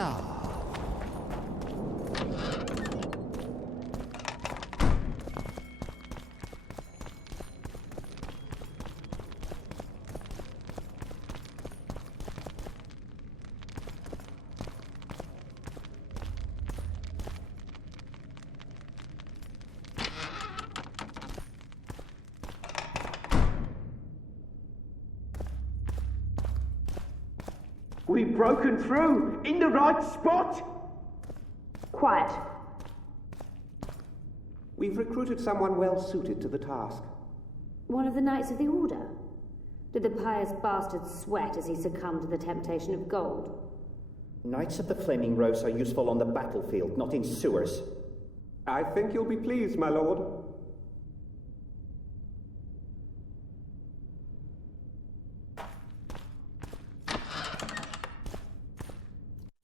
Ah. We've broken through in the right spot. Quiet. We've recruited someone well suited to the task. One of the Knights of the Order? Did the pious bastard sweat as he succumbed to the temptation of gold? Knights of the Flaming Rose are useful on the battlefield, not in sewers. I think you'll be pleased, my lord.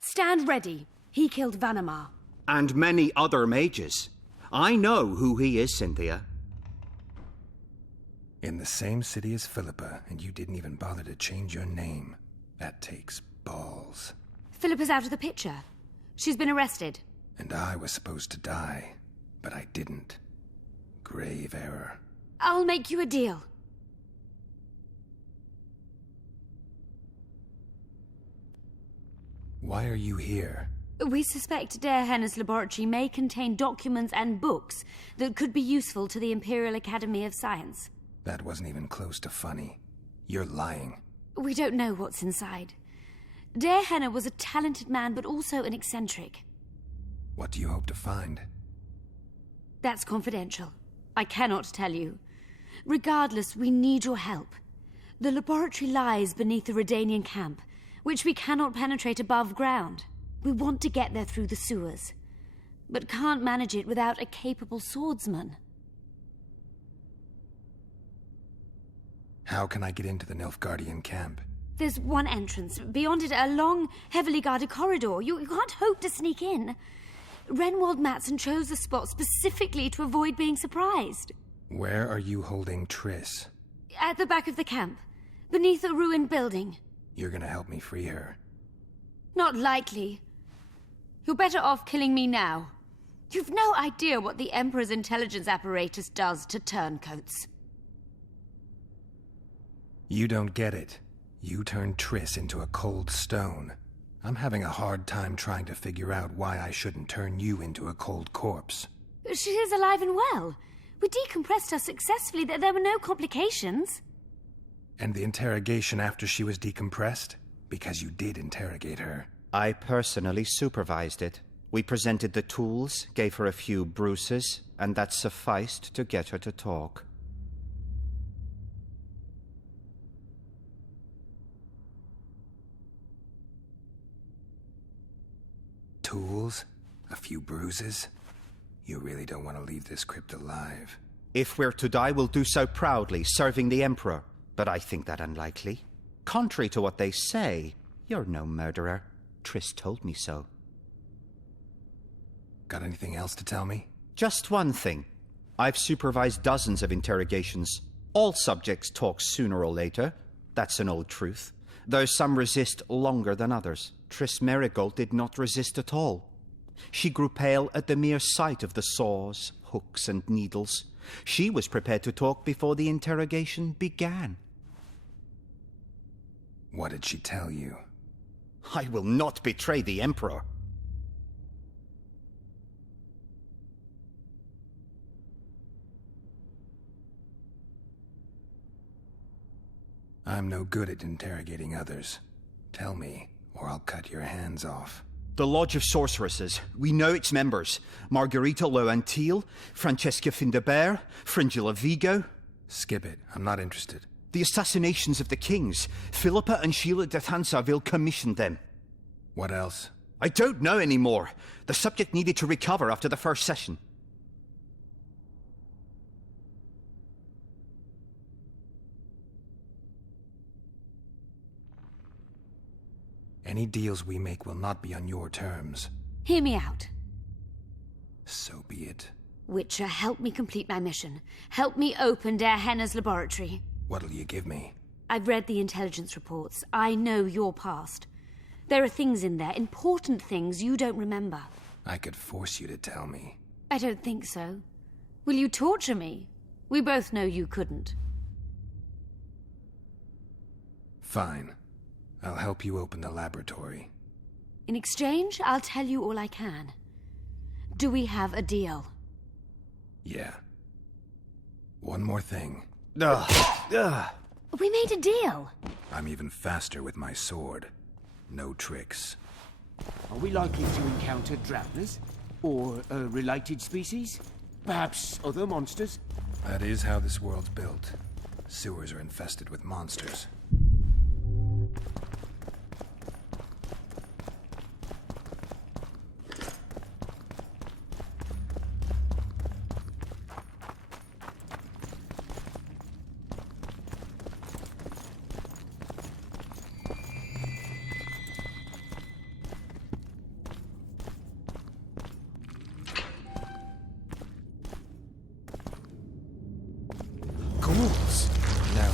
Stand ready. He killed Vanamar. And many other mages. I know who he is, Cynthia. In the same city as Philippa, and you didn't even bother to change your name. That takes balls. Philippa's out of the picture. She's been arrested. And I was supposed to die, but I didn't. Grave error. I'll make you a deal. Why are you here? We suspect Der Henne's laboratory may contain documents and books that could be useful to the Imperial Academy of Science. That wasn't even close to funny. You're lying. We don't know what's inside. Der Henne was a talented man, but also an eccentric. What do you hope to find? That's confidential. I cannot tell you. Regardless, we need your help. The laboratory lies beneath the Redanian camp, which we cannot penetrate above ground. We want to get there through the sewers, but can't manage it without a capable swordsman. How can I get into the Nilfgaardian camp? There's one entrance. Beyond it, a long, heavily guarded corridor. You can't hope to sneak in. Renwald Matson chose the spot specifically to avoid being surprised. Where are you holding Triss? At the back of the camp, beneath a ruined building. You're gonna help me free her? Not likely. You're better off killing me now. You've no idea what the Emperor's intelligence apparatus does to turncoats. You don't get it. You turned Triss into a cold stone. I'm having a hard time trying to figure out why I shouldn't turn you into a cold corpse. She is alive and well. We decompressed her successfully. There were no complications. And the interrogation after she was decompressed? Because you did interrogate her. I personally supervised it. We presented the tools, gave her a few bruises, and that sufficed to get her to talk. Tools? A few bruises? You really don't want to leave this crypt alive. If we're to die, we'll do so proudly, serving the Emperor. But I think that unlikely. Contrary to what they say, you're no murderer. Triss told me so. Got anything else to tell me? Just one thing. I've supervised dozens of interrogations. All subjects talk sooner or later. That's an old truth. Though some resist longer than others. Triss Merigold did not resist at all. She grew pale at the mere sight of the saws, hooks, and needles. She was prepared to talk before the interrogation began. What did she tell you? I will not betray the Emperor. I'm no good at interrogating others. Tell me, or I'll cut your hands off. The Lodge of Sorceresses. We know its members. Margarita Loantil, Francesca Findabert, Fringilla Vigo. Skip it. I'm not interested. The assassinations of the kings. Philippa and Síle de Tansarville commissioned them. What else? I don't know anymore. The subject needed to recover after the first session. Any deals we make will not be on your terms. Hear me out. So be it. Witcher, help me complete my mission. Help me open Der Henne's laboratory. What'll you give me? I've read the intelligence reports. I know your past. There are things in there, important things you don't remember. I could force you to tell me. I don't think so. Will you torture me? We both know you couldn't. Fine. I'll help you open the laboratory. In exchange, I'll tell you all I can. Do we have a deal? Yeah. One more thing. We made a deal. I'm even faster with my sword. No tricks. Are we likely to encounter drowners? Or a related species? Perhaps other monsters? That is how this world's built. Sewers are infested with monsters. Ghouls! No.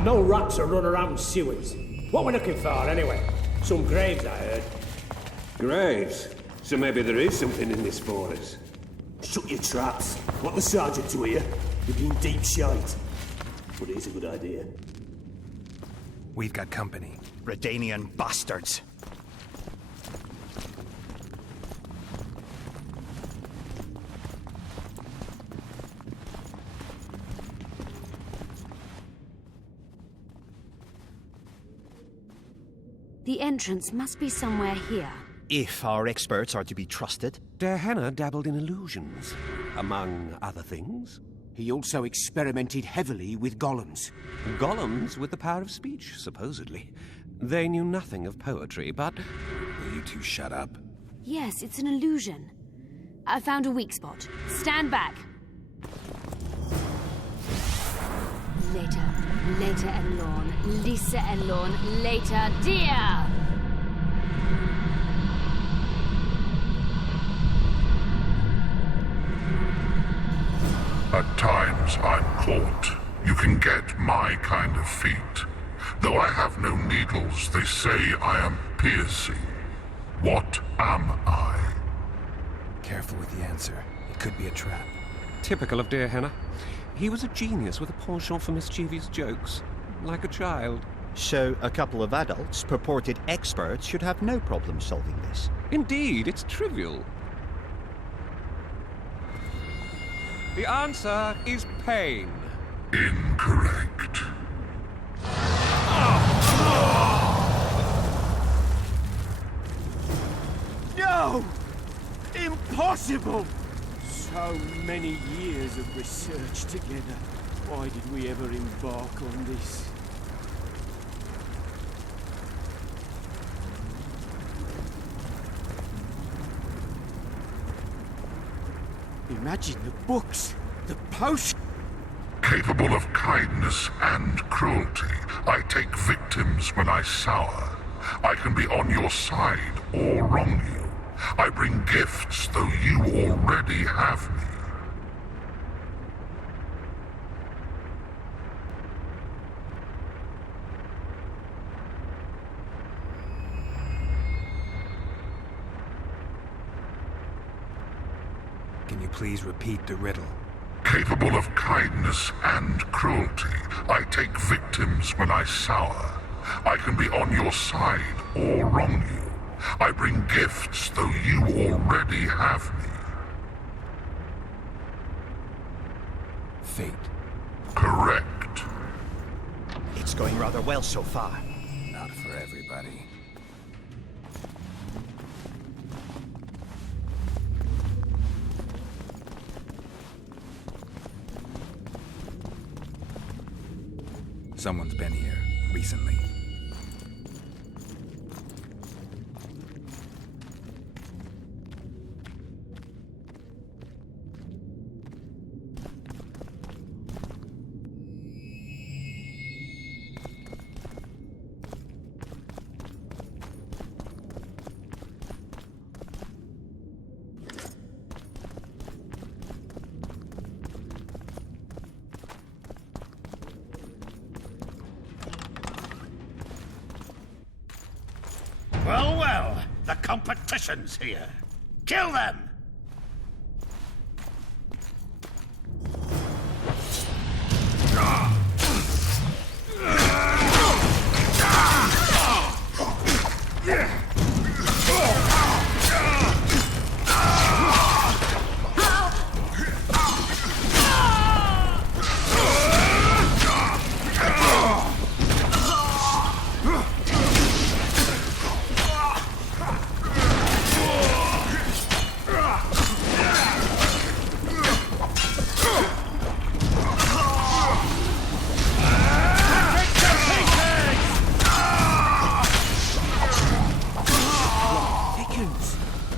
And no rats are running around sewers. What we looking for, anyway? Some graves, I heard. Graves? So maybe there is something in this for us. Shut your traps. Want the sergeant to hear? You'd be in deep shite. But it is a good idea. We've got company. Redanian bastards. The entrance must be somewhere here. If our experts are to be trusted. Henna dabbled in illusions, among other things. He also experimented heavily with golems. Golems with the power of speech, supposedly. They knew nothing of poetry, but... Will you two shut up? Yes, it's an illusion. I found a weak spot. Stand back. Later and lawn. Lisa and lawn. Later, dear! At times I'm caught. You can get my kind of feat. Though I have no needles, they say I am piercing. What am I? Careful with the answer. It could be a trap. Typical of dear Henna. He was a genius with a penchant for mischievous jokes, like a child. So a couple of adults, purported experts, should have no problem solving this. Indeed, it's trivial. The answer is pain. Incorrect. No! Impossible! So many years of research together. Why did we ever embark on this? Imagine the books, the post. Capable of kindness and cruelty, I take victims when I sour. I can be on your side or wrong you. I bring gifts, though you already have me. Can you please repeat the riddle? Capable of kindness and cruelty, I take victims when I sour. I can be on your side or wrong you. I bring gifts, though you already have me. Fate. Correct. It's going rather well so far. Not for everybody. Someone's been here recently. Well, the competition's here. Kill them!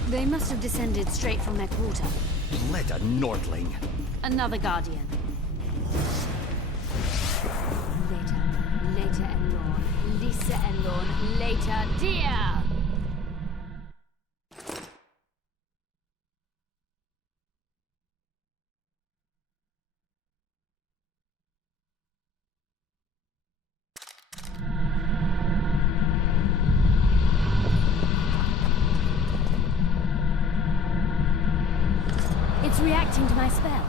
They must have descended straight from their quarter. Let a Nordling. Another guardian. Later and lawn. Lisa and lawn. Later, dear! It's reacting to my spell.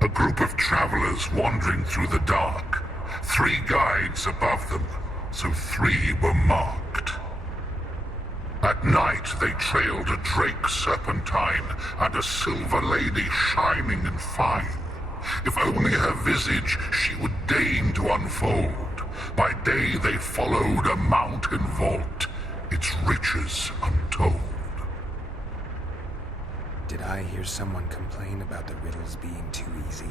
A group of travelers wandering through the dark. 3 guides above them, so 3 were marked. At night they trailed a drake serpentine and a silver lady shining and fine. If only her visage she would deign to unfold. By day they followed a mountain vault, its riches untold. Did I hear someone complain about the riddles being too easy?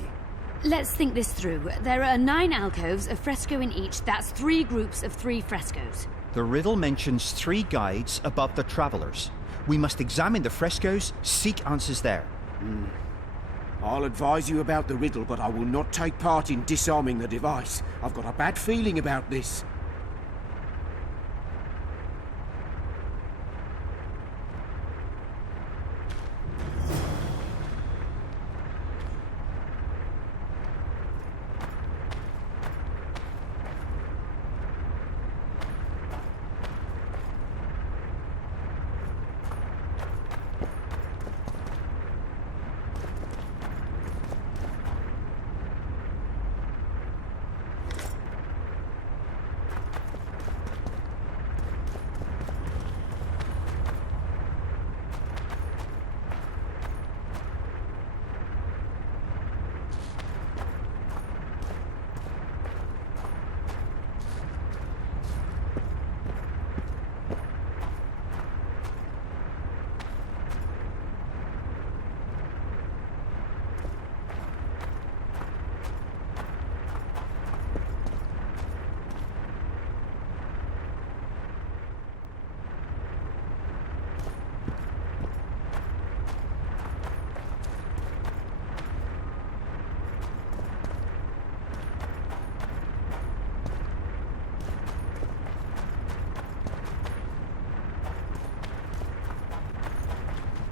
Let's think this through. There are 9 alcoves, a fresco in each. That's 3 groups of 3 frescoes. The riddle mentions 3 guides above the travelers. We must examine the frescoes, seek answers there. I'll advise you about the riddle, but I will not take part in disarming the device. I've got a bad feeling about this.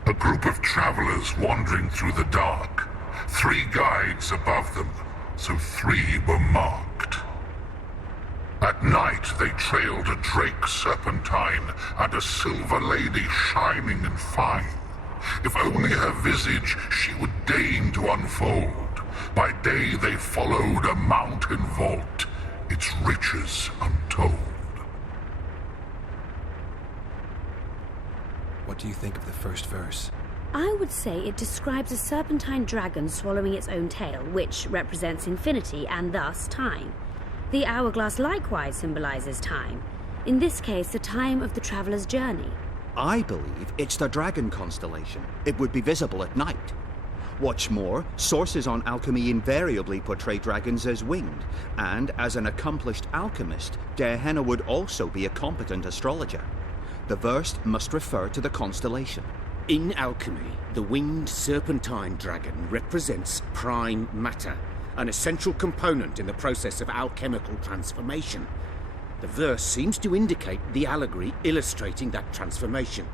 A group of travelers wandering through the dark. 3 guides above them, so 3 were marked. At night they trailed a drake serpentine and a silver lady shining and fine. If only her visage she would deign to unfold. By day they followed a mountain vault, its riches untold. What do you think of the first verse? I would say it describes a serpentine dragon swallowing its own tail, which represents infinity and thus time. The hourglass likewise symbolizes time. In this case, the time of the traveler's journey. I believe it's the dragon constellation. It would be visible at night. What's more, sources on alchemy invariably portray dragons as winged, and as an accomplished alchemist, Gehenna would also be a competent astrologer. The verse must refer to the constellation. In alchemy, the winged serpentine dragon represents prime matter, an essential component in the process of alchemical transformation. The verse seems to indicate the allegory illustrating that transformation.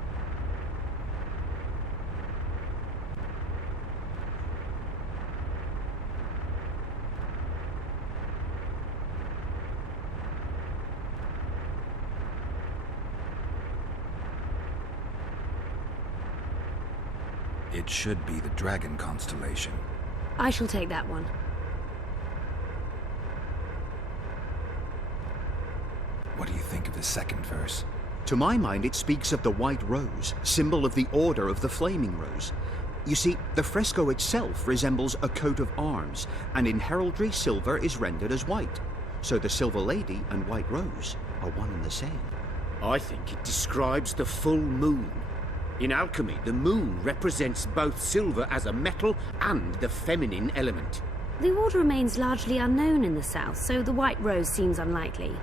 It should be the dragon constellation. I shall take that one. What do you think of the second verse? To my mind, it speaks of the white rose, symbol of the order of the flaming rose. You see, the fresco itself resembles a coat of arms, and in heraldry, silver is rendered as white. So the silver lady and white rose are one and the same. I think it describes the full moon. In alchemy, the moon represents both silver as a metal and the feminine element. The order remains largely unknown in the south, so the white rose seems unlikely.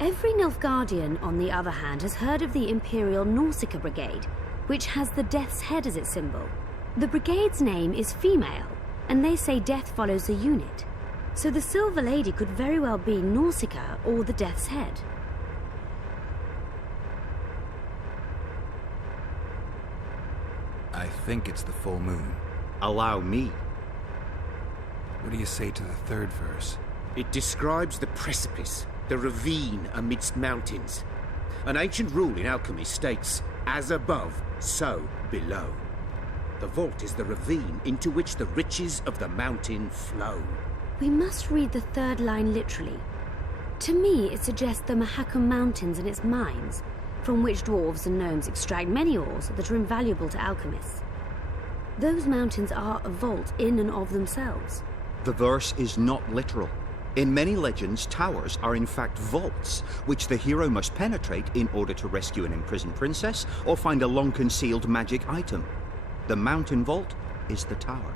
Every Nilfgaardian, on the other hand, has heard of the Imperial Nausicaa Brigade, which has the Death's Head as its symbol. The brigade's name is female, and they say death follows the unit. So the Silver Lady could very well be Nausicaa or the Death's Head. I think it's the full moon. Allow me. What do you say to the third verse? It describes the precipice, the ravine amidst mountains. An ancient rule in alchemy states, as above, so below. The vault is the ravine into which the riches of the mountain flow. We must read the third line literally. To me, it suggests the Mahakam Mountains and its mines, from which dwarves and gnomes extract many ores that are invaluable to alchemists. Those mountains are a vault in and of themselves. The verse is not literal. In many legends, towers are in fact vaults, which the hero must penetrate in order to rescue an imprisoned princess or find a long-concealed magic item. The mountain vault is the tower.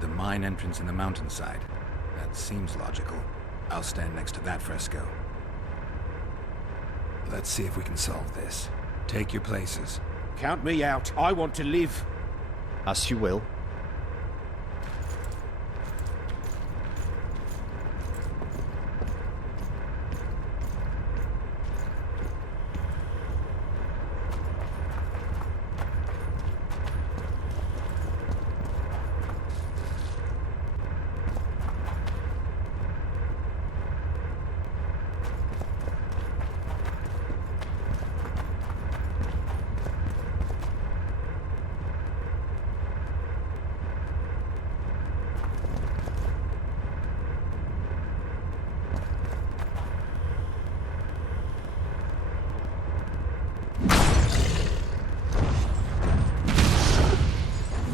The mine entrance in the mountainside. That seems logical. I'll stand next to that fresco. Let's see if we can solve this. Take your places. Count me out. I want to live. As you will.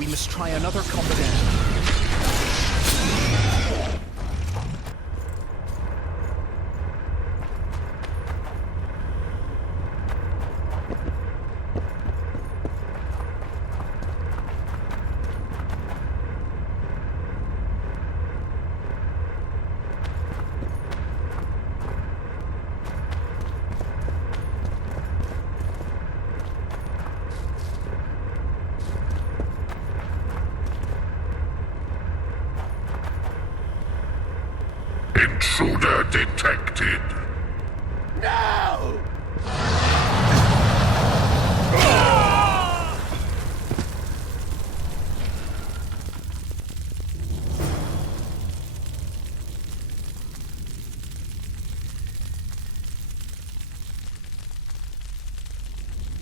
Let's try another combination. Intruder detected. No!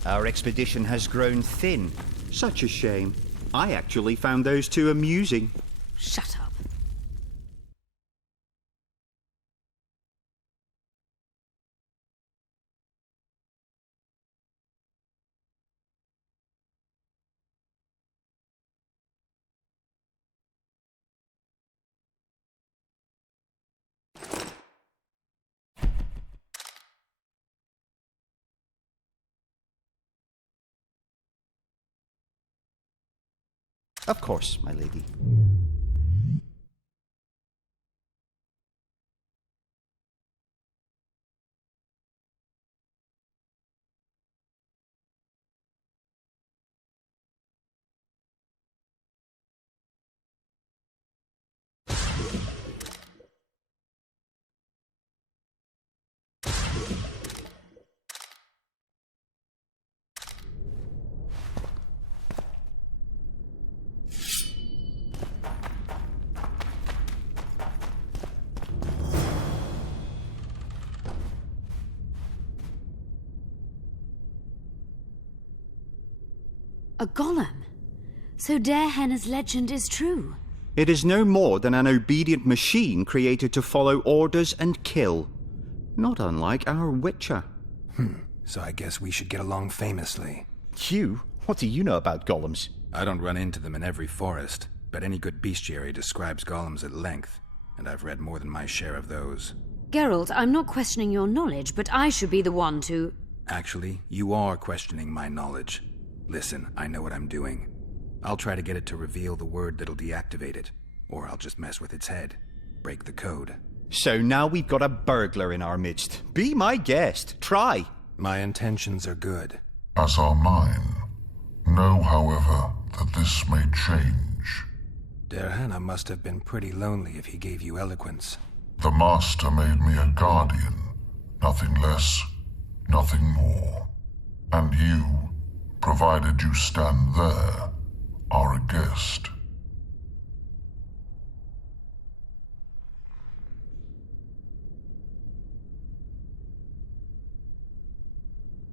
Our expedition has grown thin. Such a shame. I actually found those two amusing. Shut up. Of course, my lady. A golem? So Henna's legend is true? It is no more than an obedient machine created to follow orders and kill. Not unlike our Witcher. So I guess we should get along famously. You? What do you know about golems? I don't run into them in every forest, but any good bestiary describes golems at length, and I've read more than my share of those. Geralt, I'm not questioning your knowledge, but I should be the one to... Actually, you are questioning my knowledge. Listen, I know what I'm doing. I'll try to get it to reveal the word that'll deactivate it, or I'll just mess with its head. Break the code. So now we've got a burglar in our midst. Be my guest. Try. My intentions are good. As are mine. Know, however, that this may change. Der Hanna must have been pretty lonely if he gave you eloquence. The Master made me a guardian. Nothing less, nothing more. And you, provided you stand there, are a guest.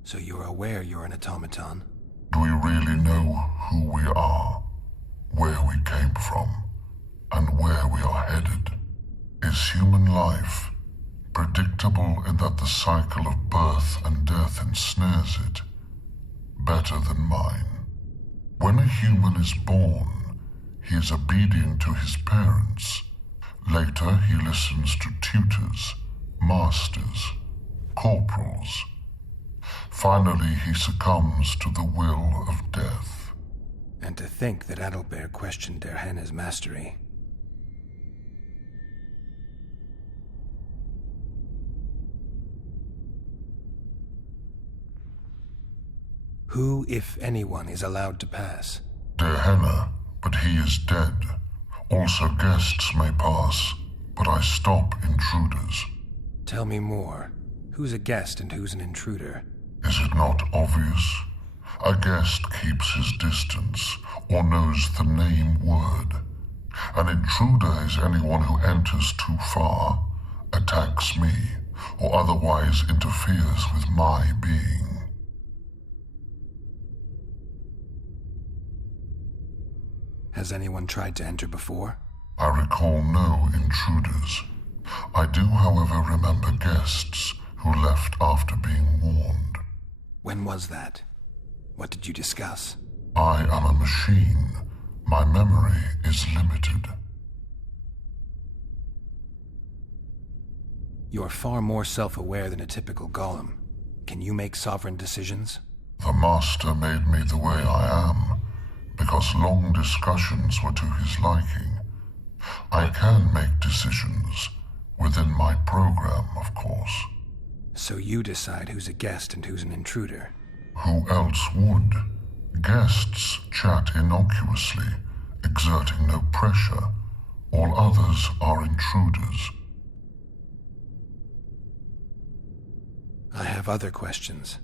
So you're aware you're an automaton? Do we really know who we are, where we came from, and where we are headed? Is human life predictable in that the cycle of birth and death ensnares it, better than mine? When a human is born, he is obedient to his parents. Later, he listens to tutors, masters, corporals. Finally, he succumbs to the will of death. And to think that Adalbert questioned Der Hanna's mastery. Who, if anyone, is allowed to pass? Der Hanna, but he is dead. Also guests may pass, but I stop intruders. Tell me more. Who's a guest and who's an intruder? Is it not obvious? A guest keeps his distance, or knows the name word. An intruder is anyone who enters too far, attacks me, or otherwise interferes with my being. Has anyone tried to enter before? I recall no intruders. I do, however, remember guests who left after being warned. When was that? What did you discuss? I am a machine. My memory is limited. You're far more self-aware than a typical golem. Can you make sovereign decisions? The Master made me the way I am, because long discussions were to his liking. I can make decisions, within my program, of course. So you decide who's a guest and who's an intruder? Who else would? Guests chat innocuously, exerting no pressure. All others are intruders. I have other questions.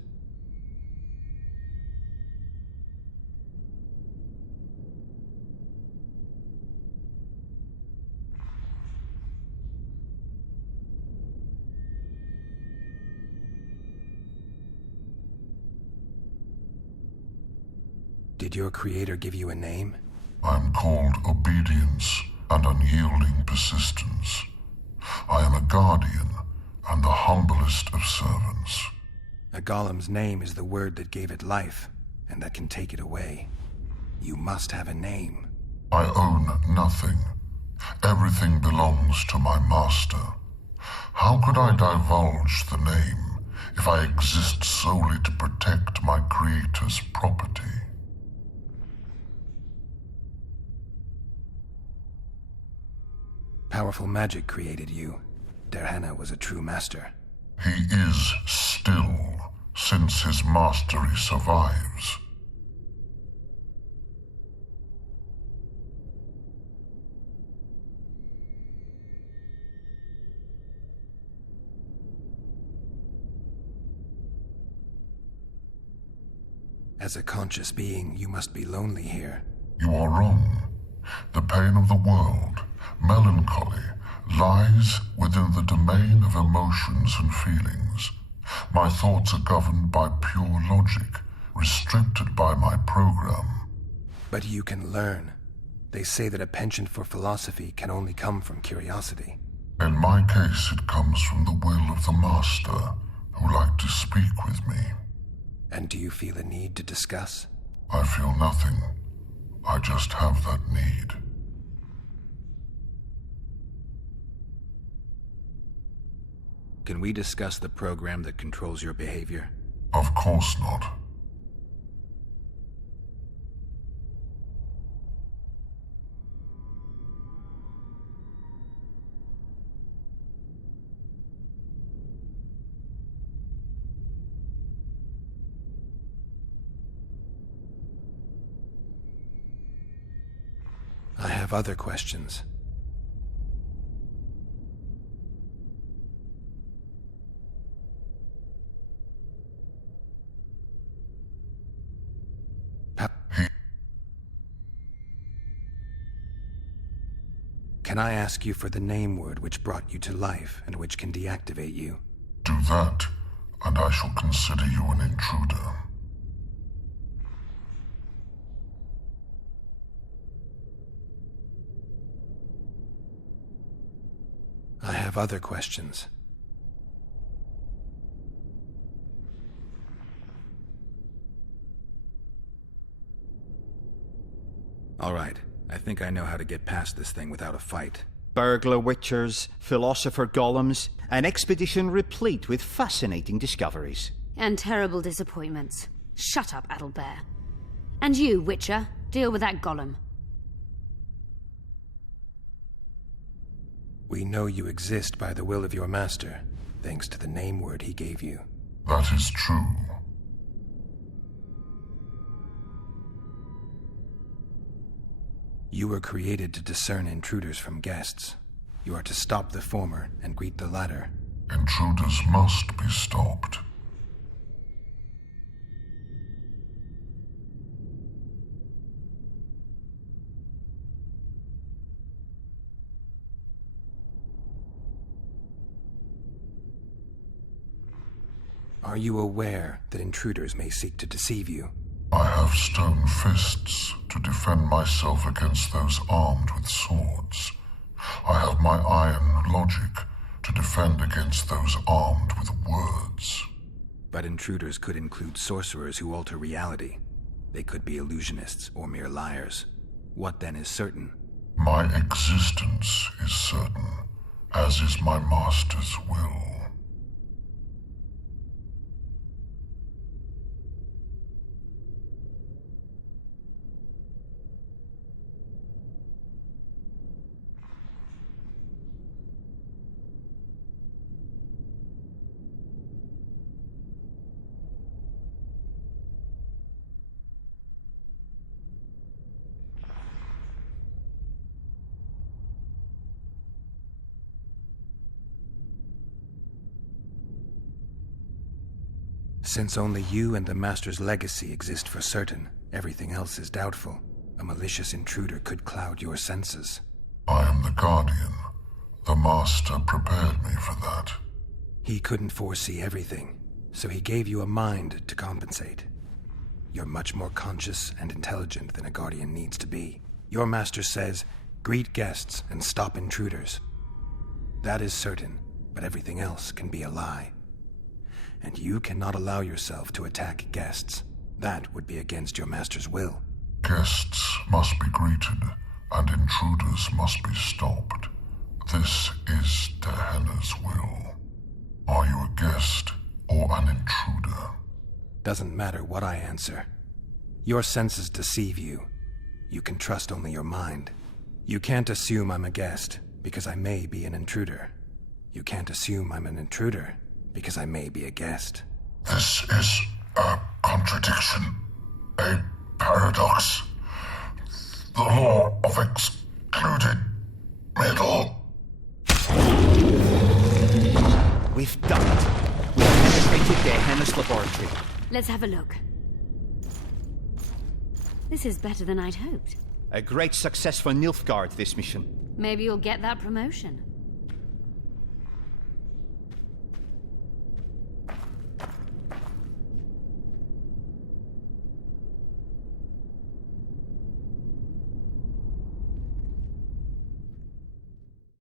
Did your creator give you a name? I'm called obedience and unyielding persistence. I am a guardian and the humblest of servants. A golem's name is the word that gave it life, and that can take it away. You must have a name. I own nothing. Everything belongs to my master. How could I divulge the name if I exist solely to protect my creator's property? Powerful magic created you. Der Hanna was a true master. He is still, since his mastery survives. As a conscious being, you must be lonely here. You are wrong. The pain of the world, melancholy, lies within the domain of emotions and feelings. My thoughts are governed by pure logic, restricted by my program. But you can learn. They say that a penchant for philosophy can only come from curiosity. In my case, it comes from the will of the Master, who liked to speak with me. And do you feel a need to discuss? I feel nothing. I just have that need. Can we discuss the program that controls your behavior? Of course not. have other questions. Can I ask you for the name word which brought you to life and which can deactivate you? Do that, and I shall consider you an intruder. I have other questions. All right. I think I know how to get past this thing without a fight. Burglar witchers, philosopher golems, an expedition replete with fascinating discoveries. And terrible disappointments. Shut up, Adelbear. And you, Witcher, deal with that golem. We know you exist by the will of your master, thanks to the name word he gave you. That is true. You were created to discern intruders from guests. You are to stop the former and greet the latter. Intruders must be stopped. Are you aware that intruders may seek to deceive you? I have stone fists to defend myself against those armed with swords. I have my iron logic to defend against those armed with words. But intruders could include sorcerers who alter reality. They could be illusionists or mere liars. What then is certain? My existence is certain, as is my master's will. Since only you and the Master's legacy exist for certain, everything else is doubtful. A malicious intruder could cloud your senses. I am the Guardian. The Master prepared me for that. He couldn't foresee everything, so he gave you a mind to compensate. You're much more conscious and intelligent than a Guardian needs to be. Your Master says, greet guests and stop intruders. That is certain, but everything else can be a lie. And you cannot allow yourself to attack guests. That would be against your master's will. Guests must be greeted, and intruders must be stopped. This is Gehenna's will. Are you a guest or an intruder? Doesn't matter what I answer. Your senses deceive you. You can trust only your mind. You can't assume I'm a guest, because I may be an intruder. You can't assume I'm an intruder, because I may be a guest. This is a contradiction, a paradox. The law of excluded middle. We've done it. We've penetrated Gehenna's laboratory. Let's have a look. This is better than I'd hoped. A great success for Nilfgaard, this mission. Maybe you'll get that promotion.